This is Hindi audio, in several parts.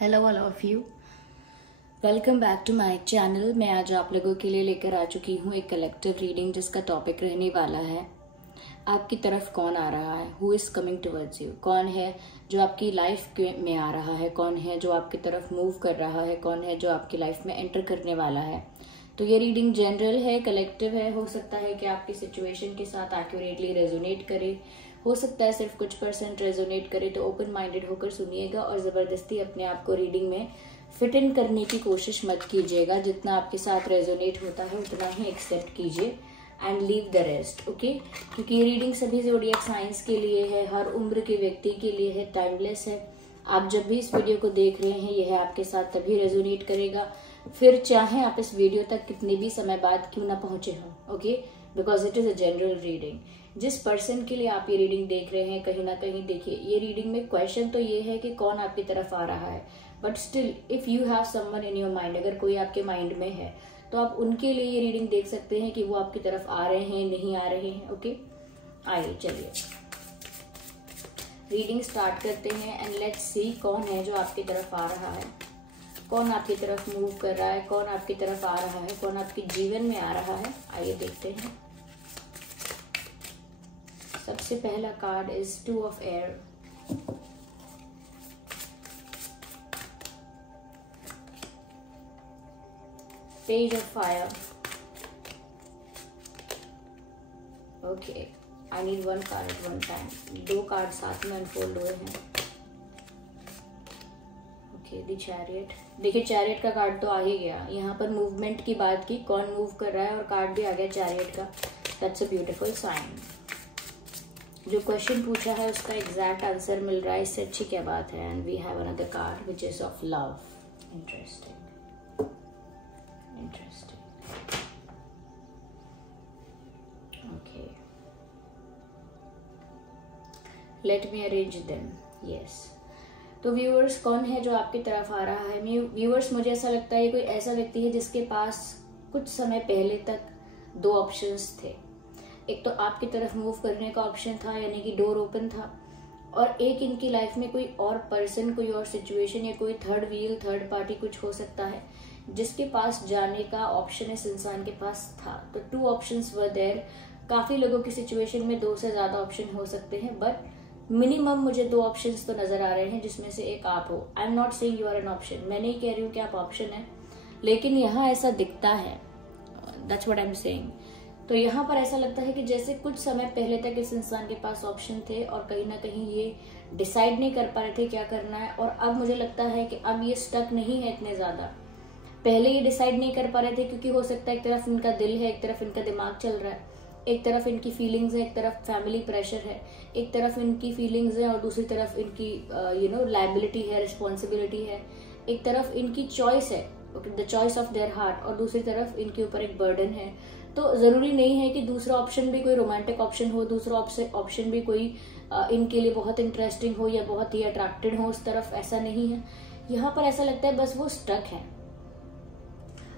Hello all of you, welcome back to my channel. मैं आज आप लोगों के लिए लेकर आ चुकी हूँ एक कलेक्टिव रीडिंग जिसका टॉपिक रहने वाला है आपकी तरफ कौन आ रहा है, who is coming towards you. कौन है जो आपकी लाइफ में आ रहा है, कौन है जो आपकी तरफ मूव कर रहा है, कौन है जो आपकी लाइफ में एंटर करने वाला है। तो ये रीडिंग जनरल है, कलेक्टिव है। हो सकता है कि आपकी सिचुएशन के साथ एक्यूरेटली रेजोनेट करे, हो सकता है सिर्फ कुछ % रेजोनेट करे। तो ओपन माइंडेड होकर सुनिएगा और जबरदस्ती अपने आप को रीडिंग में फिट इन करने की कोशिश मत कीजिएगा। जितना आपके साथ रेजोनेट होता है उतना ही एक्सेप्ट कीजिए and leave the rest, okay. क्योंकि ये रीडिंग सभी ज़ोडिएक साइंस के लिए है, हर उम्र के व्यक्ति के लिए है, टाइमलेस है। आप जब भी इस वीडियो को देख रहे हैं यह आपके साथ तभी रेजोनेट करेगा, फिर चाहे आप इस वीडियो तक कितने भी समय बाद क्यों ना पहुंचे हों, okay, because it is a general reading. जिस पर्सन के लिए आप ये रीडिंग देख रहे हैं, कहीं ना कहीं देखिए ये रीडिंग में क्वेश्चन तो ये है कि कौन आपकी तरफ आ रहा है, but still if you have someone in your mind, अगर कोई आपके माइंड में है तो आप उनके लिए ये रीडिंग देख सकते हैं कि वो आपकी तरफ आ रहे हैं, नहीं आ रहे हैं, ओके। आइए चलिए रीडिंग स्टार्ट करते हैं एंड लेट्स सी कौन है जो आपकी तरफ आ रहा है, कौन आपकी तरफ मूव कर रहा है, कौन आपकी तरफ आ रहा है, कौन आपके जीवन में आ रहा है। आइए देखते हैं। सबसे पहला card is 2 of air. Page of fire. Okay, I need 1 card at 1 time. 2 card साथ में अनफोल्ड हुए हैं। The chariot. देखिए चैरियट का कार्ड तो आ ही गया। यहाँ पर मूवमेंट की बात की, कौन मूव कर रहा है, और कार्ड भी आ गया चैरियट का। That's a beautiful sign. जो क्वेश्चन पूछा है उसका एग्जैक्ट आंसर मिल रहा है, इससे अच्छी क्या बात है। And we have another card which is of love. Interesting, interesting. Okay, let me arrange them. Yes, तो व्यूअर्स कौन है जो आपकी तरफ आ रहा है। व्यूअर्स मुझे ऐसा लगता है ये कोई ऐसा व्यक्ति है जिसके पास कुछ समय पहले तक 2 ऑप्शंस थे। एक तो आपकी तरफ मूव करने का ऑप्शन था, यानी कि डोर ओपन था, और एक इनकी लाइफ में कोई और पर्सन, कोई और सिचुएशन या कोई थर्ड व्हील, थर्ड पार्टी कुछ हो सकता है जिसके पास जाने का ऑप्शन इस इंसान के पास था। तो 2 ऑप्शंस वर देयर। काफी लोगों की सिचुएशन में 2 से ज्यादा ऑप्शन हो सकते हैं, बट मिनिमम मुझे 2 ऑप्शंस तो नजर आ रहे हैं जिसमें से एक आप हो। I am not saying you are an option, मैं नहीं कह रही हूँ कि आप ऑप्शन है, लेकिन यहाँ ऐसा दिखता है। That's what I am saying. तो यहाँ पर ऐसा लगता है कि जैसे कुछ समय पहले तक इस इंसान के पास ऑप्शन थे और कहीं ना कहीं ये डिसाइड नहीं कर पा रहे थे क्या करना है, और अब मुझे लगता है कि अब ये स्टक नहीं है इतने ज्यादा। पहले ये डिसाइड नहीं कर पा रहे थे क्योंकि हो सकता है एक तरफ इनका दिल है, एक तरफ इनका दिमाग चल रहा है, एक तरफ इनकी फीलिंग्स है, एक तरफ फैमिली प्रेशर है, एक तरफ इनकी फीलिंग्स है और दूसरी तरफ इनकी लायबिलिटी है, रिस्पॉन्सिबिलिटी है। एक तरफ इनकी चॉइस है, the choice of their heart, और दूसरी तरफ इनके ऊपर एक बर्डन है। तो जरूरी नहीं है कि दूसरा ऑप्शन भी कोई रोमांटिक ऑप्शन हो, दूसरा ऑप्शन भी कोई इनके लिए बहुत इंटरेस्टिंग हो या बहुत ही अट्रैक्टेड हो उस तरफ, ऐसा नहीं है। यहाँ पर ऐसा लगता है बस वो स्टक है,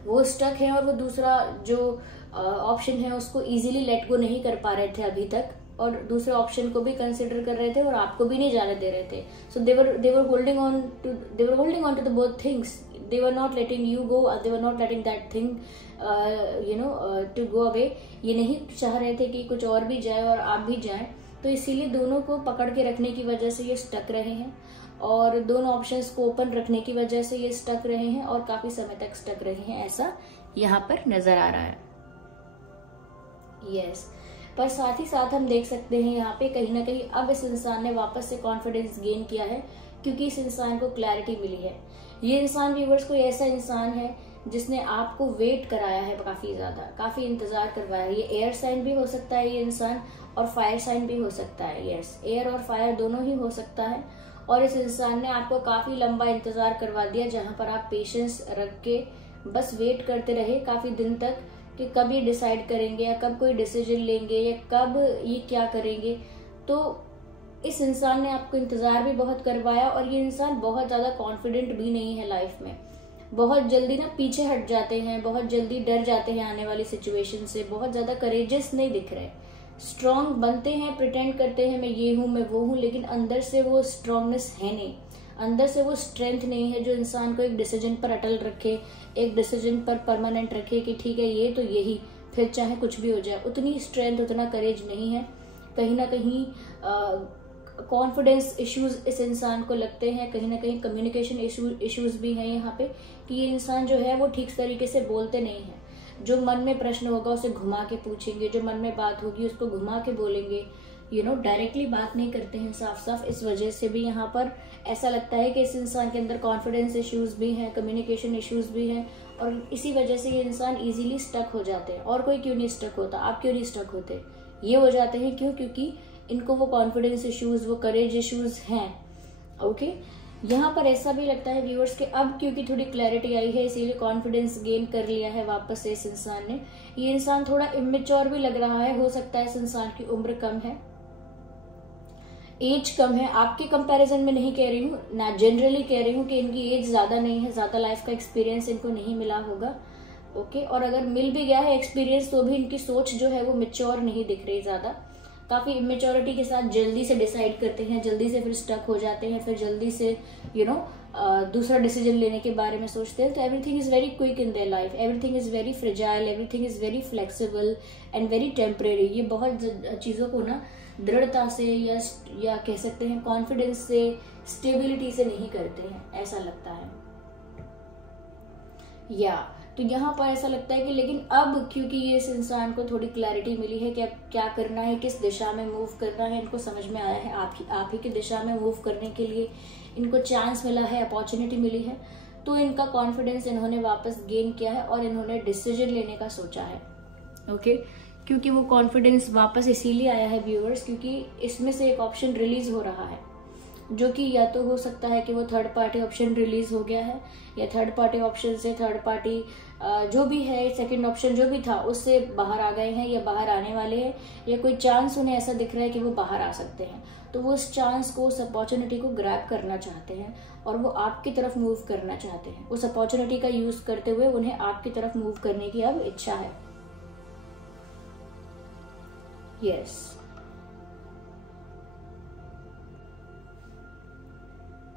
वो स्टक है, और वो दूसरा जो ऑप्शन है उसको इजीली लेट गो नहीं कर पा रहे थे अभी तक, और दूसरे ऑप्शन को भी कंसिडर कर रहे थे और आपको भी नहीं जाने दे रहे थे। So they were holding on to the both things. They were not letting you go, they were not letting that thing to go away. ये नहीं चाह रहे थे कि कुछ और भी जाए और आप भी जाएं, तो इसीलिए दोनों को पकड़ के रखने की वजह से ये स्टक रहे हैं, और दोनों ऑप्शंस को ओपन रखने की वजह से ये स्टक रहे हैं और काफी समय तक स्टक रहे हैं, ऐसा यहाँ पर नजर आ रहा है। यस, पर साथ ही साथ हम देख सकते हैं यहाँ पे कहीं ना कहीं अब इस इंसान ने वापस से कॉन्फिडेंस गेन किया है, क्योंकि इस इंसान को क्लैरिटी मिली है। ये इंसान व्यूअर्स कोई ऐसा इंसान है जिसने आपको वेट कराया है, काफी ज्यादा, काफी इंतजार करवाया है। ये एयर साइन भी हो सकता है ये इंसान, और फायर साइन भी हो सकता है। यस, एयर और फायर दोनों ही हो सकता है, और इस इंसान ने आपको काफी लंबा इंतजार करवा दिया, जहां पर आप पेशेंस रख के बस वेट करते रहे काफी दिन तक कि कब ये डिसाइड करेंगे या कब कोई डिसीजन लेंगे या कब ये क्या करेंगे। तो इस इंसान ने आपको इंतजार भी बहुत करवाया, और ये इंसान बहुत ज्यादा कॉन्फिडेंट भी नहीं है लाइफ में। बहुत जल्दी ना पीछे हट जाते हैं, बहुत जल्दी डर जाते हैं आने वाली सिचुएशन से, बहुत ज्यादा करेजियस नहीं दिख रहे। स्ट्रांग बनते हैं, प्रिटेंड करते हैं मैं ये हूं, मैं वो हूं, लेकिन अंदर से वो स्ट्रांगनेस है नहीं। अंदर से वो स्ट्रेंथ नहीं है जो इंसान को एक डिसीजन पर अटल रखे, एक डिसीजन पर परमानेंट रखे कि ठीक है ये तो यही, फिर चाहे कुछ भी हो जाए। उतनी स्ट्रेंथ, उतना करेज नहीं है। कहीं ना कहीं कॉन्फिडेंस इश्यूज इस इंसान को लगते हैं, कहीं ना कहीं कम्युनिकेशन इश्यूज भी हैं यहाँ पे, कि ये इंसान जो है वो ठीक तरीके से बोलते नहीं है। जो मन में प्रश्न होगा उसे घुमा के पूछेंगे, जो मन में बात होगी उसको घुमा के बोलेंगे, डायरेक्टली बात नहीं करते हैं साफ साफ। इस वजह से भी यहाँ पर ऐसा लगता है कि इस इंसान के अंदर कॉन्फिडेंस इश्यूज भी हैं, कम्युनिकेशन इश्यूज भी हैं, और इसी वजह से ये इंसान इजीली स्टक हो जाते हैं। और कोई क्यों नहीं स्टक होता, आप क्यों नहीं स्टक होते? ये हो जाते हैं क्यों? क्योंकि इनको वो कॉन्फिडेंस इश्यूज, वो करेज इश्यूज हैं। ओके, यहाँ पर ऐसा भी लगता है व्यूअर्स के अब क्योंकि थोड़ी क्लैरिटी आई है, इसीलिए कॉन्फिडेंस गेन कर लिया है वापस से इस इंसान ने। ये इंसान थोड़ा इमेच्योर भी लग रहा है, हो सकता है इस इंसान की उम्र कम है, एज कम है। आपके कंपैरिजन में नहीं कह रही हूँ ना, जनरली कह रही हूँ कि इनकी एज ज्यादा नहीं है, ज्यादा लाइफ का एक्सपीरियंस इनको नहीं मिला होगा। ओके, और अगर मिल भी गया है एक्सपीरियंस तो भी इनकी सोच जो है वो मेच्योर नहीं दिख रही ज्यादा। काफी इमेच्योरिटी के साथ जल्दी से डिसाइड करते हैं, जल्दी से फिर स्टक हो जाते हैं, फिर जल्दी से दूसरा डिसीजन लेने के बारे में सोचते हैं। तो everything is very quick in their life, everything is very fragile, everything is very flexible and very temporary. ये बहुत चीजों को ना दृढ़ता से या कह सकते हैं कॉन्फिडेंस से, स्टेबिलिटी से नहीं करते हैं, ऐसा लगता है। तो यहाँ पर ऐसा लगता है कि लेकिन अब क्योंकि ये इस इंसान को थोड़ी क्लैरिटी मिली है कि अब क्या करना है, किस दिशा में मूव करना है, इनको समझ में आया है आप ही की दिशा में मूव करने के लिए इनको चांस मिला है, अपॉर्चुनिटी मिली है, तो इनका कॉन्फिडेंस इन्होंने वापस गेन किया है और इन्होंने डिसीजन लेने का सोचा है। ओके, क्योंकि वो कॉन्फिडेंस वापस इसीलिए आया है व्यूअर्स, क्योंकि इसमें से एक ऑप्शन रिलीज हो रहा है, जो कि या तो हो सकता है कि वो थर्ड पार्टी ऑप्शन रिलीज हो गया है, या थर्ड पार्टी ऑप्शन से थर्ड पार्टी जो भी है, सेकंड ऑप्शन जो भी था उससे बाहर आ गए हैं या बाहर आने वाले हैं, या कोई चांस उन्हें ऐसा दिख रहा है कि वो बाहर आ सकते हैं। तो वो उस चांस को, उस अपॉर्चुनिटी को ग्रैब करना चाहते हैं और वो आपकी तरफ मूव करना चाहते हैं। उस अपॉर्चुनिटी का यूज करते हुए उन्हें आपकी तरफ मूव करने की अब इच्छा है। यस,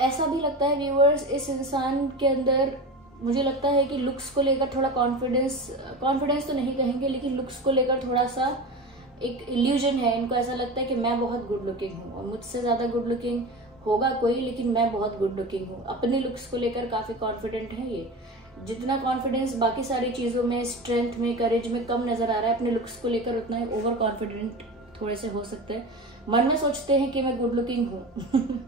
ऐसा भी लगता है व्यूअर्स इस इंसान के अंदर, मुझे लगता है कि लुक्स को लेकर थोड़ा कॉन्फिडेंस तो नहीं कहेंगे, लेकिन लुक्स को लेकर थोड़ा सा एक इल्यूजन है। इनको ऐसा लगता है कि मैं बहुत गुड लुकिंग हूँ और मुझसे ज्यादा गुड लुकिंग होगा कोई, लेकिन मैं बहुत गुड लुकिंग हूँ। अपनी लुक्स को लेकर काफी कॉन्फिडेंट है ये। जितना कॉन्फिडेंस बाकी सारी चीजों में, स्ट्रेंथ में, करेज में कम नजर आ रहा है, अपने लुक्स को लेकर उतना ही ओवर कॉन्फिडेंट थोड़े से हो सकते हैं। मन में सोचते हैं कि मैं गुड लुकिंग हूँ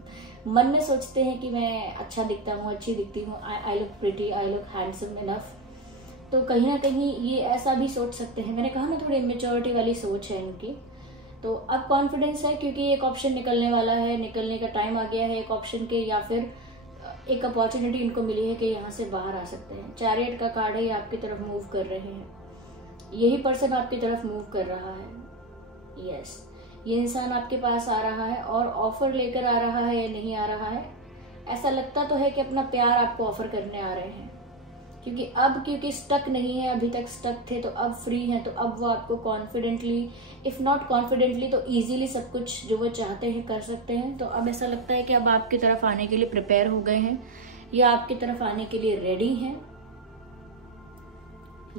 मन में सोचते हैं कि मैं अच्छा दिखता हूँ, अच्छी दिखती हूँ, I look pretty, I look handsome enough. तो कहीं ना कहीं ये ऐसा भी सोच सकते हैं। मैंने कहा ना थोड़ी इमेच्योरिटी वाली सोच है इनकी। तो अब कॉन्फिडेंस है क्योंकि एक ऑप्शन निकलने वाला है, निकलने का टाइम आ गया है एक ऑप्शन के, या फिर एक अपॉर्चुनिटी इनको मिली है कि यहाँ से बाहर आ सकते हैं। चैरियट का कार्ड है, ये आपकी तरफ मूव कर रहे हैं, यही पर्सन आपकी तरफ मूव कर रहा है। यस, ये इंसान आपके पास आ रहा है और ऑफर लेकर आ रहा है या नहीं आ रहा है, ऐसा लगता तो है कि अपना प्यार आपको ऑफर करने आ रहे हैं। क्योंकि स्टक नहीं है, अभी तक स्टक थे तो अब फ्री हैं, तो अब वो आपको कॉन्फिडेंटली, इफ नॉट कॉन्फिडेंटली तो इजीली सब कुछ जो वो चाहते हैं कर सकते हैं। तो अब ऐसा लगता है कि अब आपकी तरफ आने के लिए प्रिपेयर हो गए हैं या आपकी तरफ आने के लिए रेडी हैं।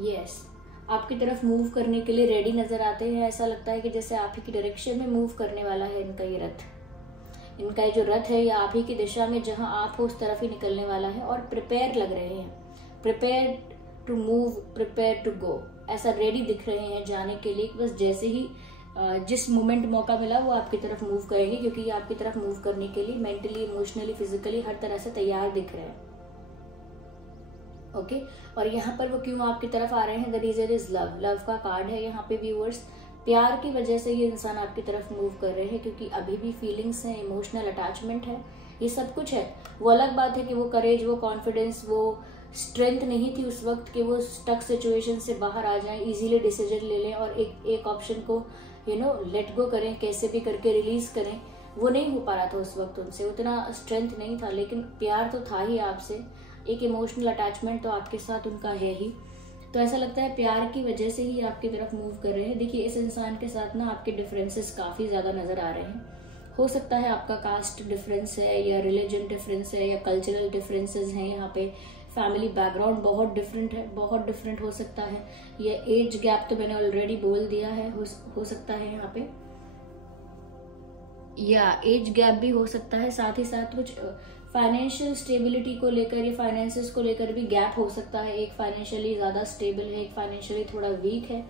यस, आपकी तरफ मूव करने के लिए रेडी नजर आते हैं। ऐसा लगता है कि जैसे आप ही की डायरेक्शन में मूव करने वाला है इनका ये रथ। इनका जो रथ है या आप ही की दिशा में जहां आप हो उस तरफ ही निकलने वाला है और प्रिपेयर लग रहे हैं, prepare to move, prepare to go, ऐसा रेडी दिख रहे हैं जाने के लिए। बस जैसे ही जिस मोमेंट मौका मिला वो आपकी तरफ मूव करेंगे, क्योंकि ये आपकी तरफ मूव करने के लिए मेंटली, इमोशनली, फिजिकली हर तरह से तैयार दिख रहे हैं। ओके, और यहाँ पर वो क्यों आपकी तरफ आ रहे हैं? The reason is love. Love का कार्ड है यहाँ पे व्यूअर्स। प्यार की वजह से ये इंसान आपकी तरफ मूव कर रहे हैं, क्योंकि अभी भी फीलिंग्स हैं, इमोशनल अटैचमेंट है, ये सब कुछ है। वो अलग बात है कि वो करेज, वो कॉन्फिडेंस, वो स्ट्रेंथ नहीं थी उस वक्त कि वो स्टक सिचुएशन से बाहर आ जाएं, इजीली डिसीजन ले लें और एक ऑप्शन को लेट गो करें, कैसे भी करके रिलीज करें। वो नहीं हो पा रहा था उस वक्त उनसे, उतना स्ट्रेंथ नहीं था, लेकिन प्यार तो था ही आपसे, एक इमोशनल अटैचमेंट तो आपके साथ उनका है ही। तो ऐसा लगता है प्यार की वजह से ही आपकी तरफ मूव कर रहे हैं। देखिए, इस इंसान के साथ ना आपके डिफरेंसेस काफी ज्यादा नजर आ रहे हैं। हो सकता है आपका कास्ट डिफरेंस है या रिलीजन डिफरेंस है या कल्चरल डिफरेंसेस हैं, यहाँ पे फैमिली बैकग्राउंड बहुत डिफरेंट है, बहुत डिफरेंट हो सकता है। ये एज गैप तो मैंने ऑलरेडी बोल दिया है, हो सकता है यहाँ पे, या एज गैप भी हो सकता है। साथ ही साथ कुछ फाइनेंशियल स्टेबिलिटी को लेकर या फाइनेंसेस को लेकर भी गैप हो सकता है। एक फाइनेंशियली ज्यादा स्टेबल है, एक फाइनेंशियली थोड़ा वीक है,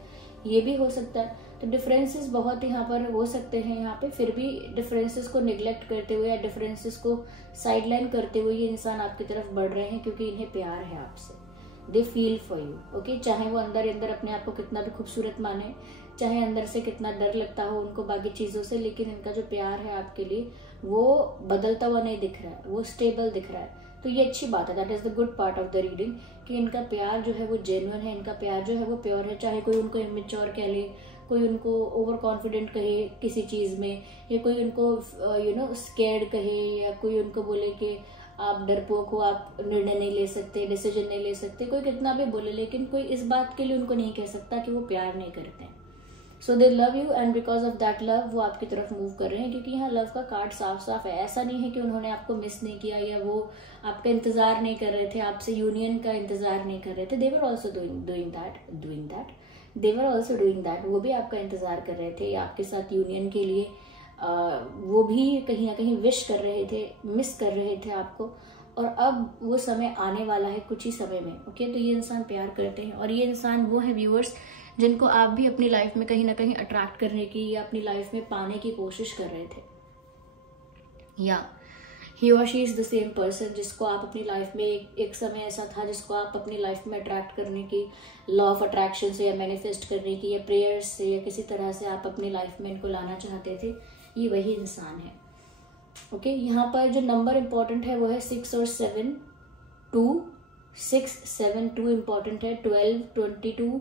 ये भी हो सकता है। तो डिफरेंसेस बहुत यहाँ पर हो सकते हैं यहाँ पे, फिर भी डिफरेंसेस को निगलेक्ट करते हुए या डिफरेंसेस को साइडलाइन करते हुए ये इंसान आपकी तरफ बढ़ रहे हैं, क्योंकि इन्हें प्यार है आपसे। They feel for you, okay. चाहे वो अंदर अंदर अपने आप को कितना भी खूबसूरत माने, चाहे अंदर से कितना डर लगता हो उनको बाकी चीजों से, लेकिन इनका जो प्यार है आपके लिए वो बदलता हुआ नहीं दिख रहा है, वो स्टेबल दिख रहा है। तो ये अच्छी बात है, that is the good part of the reading, कि इनका प्यार जो है वो जेन्युइन है, इनका प्यार जो है वो प्योर है। चाहे कोई उनको इमेच्योर कह ले, कोई उनको ओवर कॉन्फिडेंट कहे किसी चीज में, या कोई उनको स्कैर्ड कहे, या कोई उनको बोले कि आप डरपोक हो, आप निर्णय नहीं ले सकते, डिसीजन नहीं ले सकते, कोई कितना भी बोले, लेकिन कोई इस बात के लिए उनको नहीं कह सकता कि वो प्यार नहीं करते हैं। So they love you, and because of that love वो आपकी तरफ मूव कर रहे हैं, क्योंकि यहाँ लव का कार्ड साफ साफ है। ऐसा नहीं है कि उन्होंने आपको मिस नहीं किया या वो आपका इंतजार नहीं कर रहे थे, आपसे यूनियन का इंतजार नहीं कर रहे थे। They were also doing that, they were also doing that, वो भी आपका इंतजार कर रहे थे आपके साथ यूनियन के लिए। वो भी कहीं ना कहीं विश कर रहे थे, मिस कर रहे थे आपको, और अब वो समय आने वाला है कुछ ही समय में, ओके। तो ये इंसान प्यार करते हैं, और ये इंसान वो है व्यूअर्स जिनको आप भी अपनी लाइफ में कहीं ना कहीं अट्रैक्ट करने की या अपनी लाइफ में पाने की कोशिश कर रहे थे, या ही और she is the same person जिसको आप अपनी लाइफ में एक समय ऐसा था जिसको आप अपनी लाइफ में अट्रैक्ट करने की, लॉ ऑफ अट्रैक्शन से या मैनिफेस्ट करने की या प्रेयर्स से या किसी तरह से आप अपनी लाइफ में इनको लाना चाहते थे। ये वही इंसान है, ओके। यहाँ पर जो नंबर इंपॉर्टेंट है वो है 6 और 7, 2, 6, 7, 2 इंपॉर्टेंट है। 12, 22,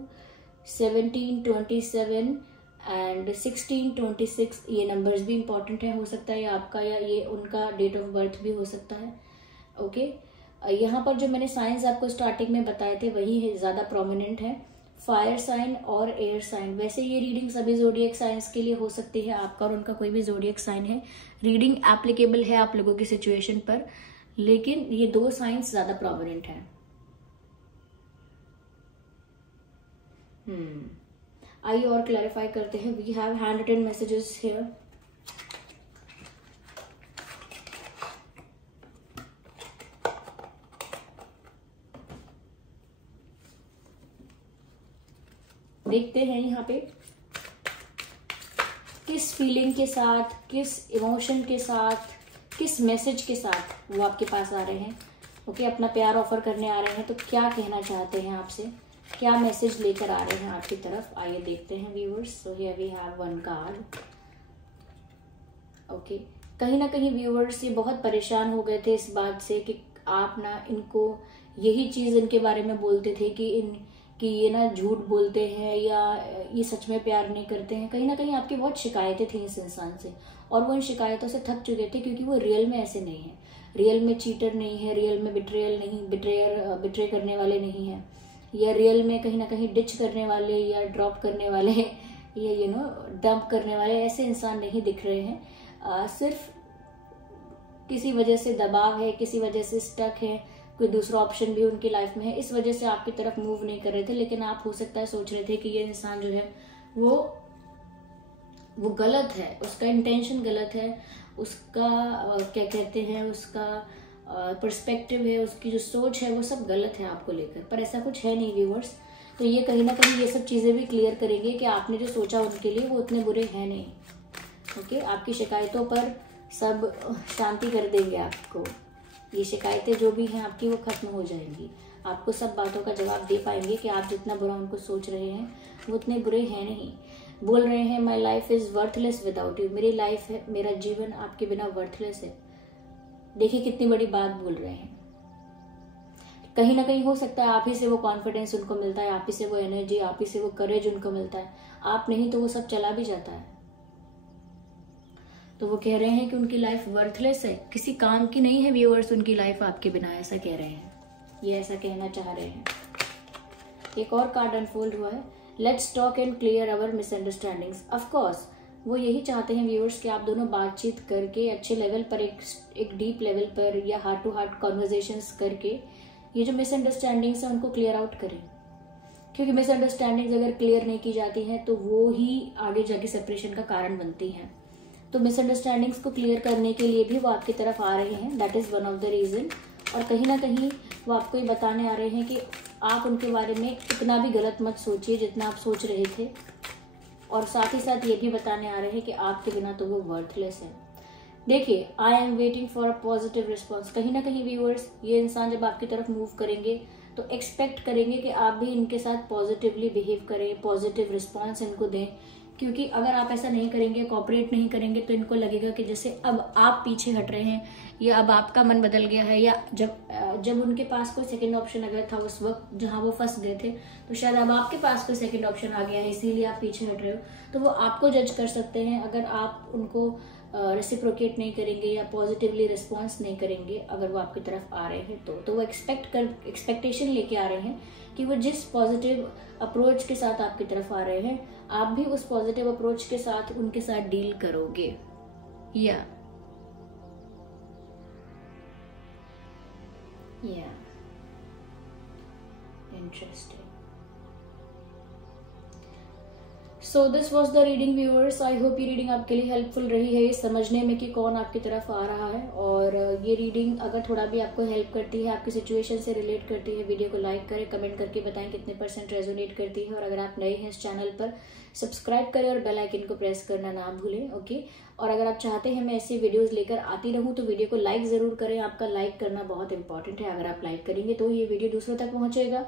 17, 27 एंड 16, 26 ये नंबर्स भी इंपॉर्टेंट है। हो सकता है आपका या ये उनका डेट ऑफ बर्थ भी हो सकता है, ओके। यहाँ पर जो मैंने साइंस आपको स्टार्टिंग में बताए थे वही है, ज्यादा प्रोमिनेंट है, फायर साइन और एयर साइन। वैसे ये रीडिंग सभी जोडियक साइंस के लिए हो सकती है, आपका और उनका कोई भी जोडियक साइन है, रीडिंग एप्लीकेबल है आप लोगों की सिचुएशन पर, लेकिन ये 2 साइंस ज्यादा प्रोमिनेंट है। आइए और क्लैरिफाई करते हैं। We have handwritten messages here. देखते हैं यहाँ पे किस फीलिंग के साथ, किस इमोशन के साथ, किस मैसेज के साथ वो आपके पास आ रहे हैं, ओके। अपना प्यार ऑफर करने आ रहे हैं, तो क्या कहना चाहते हैं आपसे, क्या मैसेज लेकर आ रहे हैं आपकी तरफ, आइए देखते हैं viewers. So here we have 1 card, okay. कहीं ना कहीं व्यूअर्स ये बहुत परेशान हो गए थे इस बात से कि आप ना इनको यही चीज इनके बारे में बोलते थे कि ये ना झूठ बोलते हैं या ये सच में प्यार नहीं करते हैं। कहीं ना कहीं आपकी बहुत शिकायतें थी इस इंसान से, और वो इन शिकायतों से थक चुके थे, क्योंकि वो रियल में ऐसे नहीं है, रियल में चीटर नहीं है, रियल में बिट्रे करने वाले नहीं है, या रियल में कहीं ना कहीं डिच करने वाले या ड्रॉप करने वाले या डंप करने वाले ऐसे इंसान नहीं दिख रहे हैं। सिर्फ किसी वजह से दबाव है, किसी वजह से स्टक है, कोई दूसरा ऑप्शन भी उनकी लाइफ में है, इस वजह से आपकी तरफ मूव नहीं कर रहे थे। लेकिन आप हो सकता है सोच रहे थे कि ये इंसान जो है वो गलत है, उसका इंटेंशन गलत है, उसका क्या कहते हैं, उसका पर्सपेक्टिव है, उसकी जो सोच है वो सब गलत है आपको लेकर, पर ऐसा कुछ है नहीं व्यूअर्स। तो ये कहीं ना कहीं ये सब चीजें भी क्लियर करेंगे कि आपने जो सोचा उनके लिए वो उतने बुरे हैं नहीं, ओके। आपकी शिकायतों पर सब शांति कर देंगे आपको, ये शिकायतें जो भी हैं आपकी वो खत्म हो जाएंगी, आपको सब बातों का जवाब दे पाएंगे कि आप जितना बुरा उनको सोच रहे हैं वो उतने बुरे हैं नहीं। बोल रहे हैं my life is worthless without you, मेरी लाइफ है, मेरा जीवन आपके बिना वर्थलेस है। देखिए कितनी बड़ी बात बोल रहे हैं। कहीं ना कहीं हो सकता है आप ही से वो कॉन्फिडेंस उनको मिलता है, आप ही से वो एनर्जी, आप ही से वो करेज उनको मिलता है, आप नहीं तो वो सब चला भी जाता है। तो वो कह रहे हैं कि उनकी लाइफ वर्थलेस है, किसी काम की नहीं है व्यूअर्स उनकी लाइफ आपके बिना, ऐसा कह रहे हैं, ये ऐसा कहना चाह रहे हैं। एक और कार्ड अनफोल्ड हुआ है, let's talk and clear our misunderstandings. Of course वो यही चाहते हैं व्यूअर्स कि आप दोनों बातचीत करके अच्छे लेवल पर, एक डीप लेवल पर या हार्ट टू हार्ट कॉन्वर्जेशंस करके ये जो मिसअंडरस्टैंडिंग्स है उनको क्लियर आउट करें। क्योंकि मिसअंडरस्टैंडिंग्स अगर क्लियर नहीं की जाती हैं तो वो ही आगे जाके सेपरेशन का कारण बनती हैं। तो मिसअंडरस्टैंडिंग्स को क्लियर करने के लिए भी वो आपकी तरफ आ रहे हैं, that is one of the reason. और कहीं ना कहीं वो आपको ये बताने आ रहे हैं कि आप उनके बारे में इतना भी गलत मत सोचिए जितना आप सोच रहे थे। और साथ ही साथ ये भी बताने आ रहे हैं कि आपके बिना तो वो वर्थलेस है। देखिए, I am waiting for a positive response. कहीं ना कहीं व्यूअर्स, ये इंसान जब आपकी तरफ मूव करेंगे तो एक्सपेक्ट करेंगे कि आप भी इनके साथ पॉजिटिवली बिहेव करें, पॉजिटिव रिस्पॉन्स इनको दें। क्योंकि अगर आप ऐसा नहीं करेंगे, कोऑपरेट नहीं करेंगे, तो इनको लगेगा कि जैसे अब आप पीछे हट रहे हैं या अब आपका मन बदल गया है, या जब उनके पास कोई सेकंड ऑप्शन अगर था उस वक्त जहां वो फंस गए थे, तो शायद अब आपके पास कोई सेकंड ऑप्शन आ गया है इसीलिए आप पीछे हट रहे हो। तो वो आपको जज कर सकते हैं अगर आप उनको रेसिप्रोकेट नहीं करेंगे या पॉजिटिवली रिस्पॉन्स नहीं करेंगे अगर वो आपकी तरफ आ रहे हैं। तो वो एक्सपेक्टेशन लेके आ रहे हैं कि वो जिस पॉजिटिव अप्रोच के साथ आपकी तरफ आ रहे हैं, आप भी उस पॉजिटिव अप्रोच के साथ उनके साथ डील करोगे। या interesting. So this was the reading viewers. I hope ये रीडिंग आपके लिए हेल्पफुल रही है समझने में कि कौन आपकी तरफ आ रहा है। और ये रीडिंग अगर थोड़ा भी आपको हेल्प करती है, आपकी सिचुएशन से रिलेट करती है, वीडियो को लाइक करें, कमेंट करके बताएं कितने % रेजोनेट करती है। और अगर आप नए हैं इस चैनल पर, सब्सक्राइब करें और बेल आइकन को प्रेस करना ना भूलें, ओके। और अगर आप चाहते हैं मैं ऐसी वीडियोस लेकर आती रहूं तो वीडियो को लाइक जरूर करें। आपका लाइक करना बहुत इंपॉर्टेंट है। अगर आप लाइक करेंगे तो ये वीडियो दूसरों तक पहुंचेगा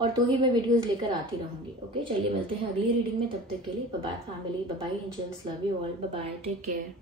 और तो ही मैं वीडियोस लेकर आती रहूंगी, ओके। चलिए मिलते हैं अगली रीडिंग में, तब तक के लिए bye bye family, bye bye angels, love you all, bye bye, take care.